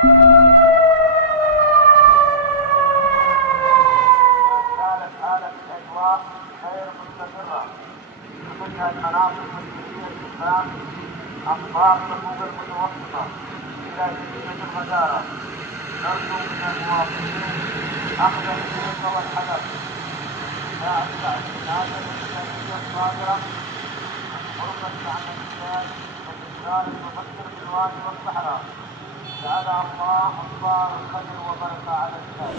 كانت حالة الأجواء غير مستقرة، ومنها المناطق الكثيرة في الإسلام أخبار الحقوق المتوسطة إلى جزيرة الغزارة. نرجو من المواطنين أخذ الحيطة والحذر هذا الإنسانية الصادرة عن حرمة العمليات والإنذار المبكر بالوادي والصحراء. جعل الله أنصار الخير وبركة على البلاد.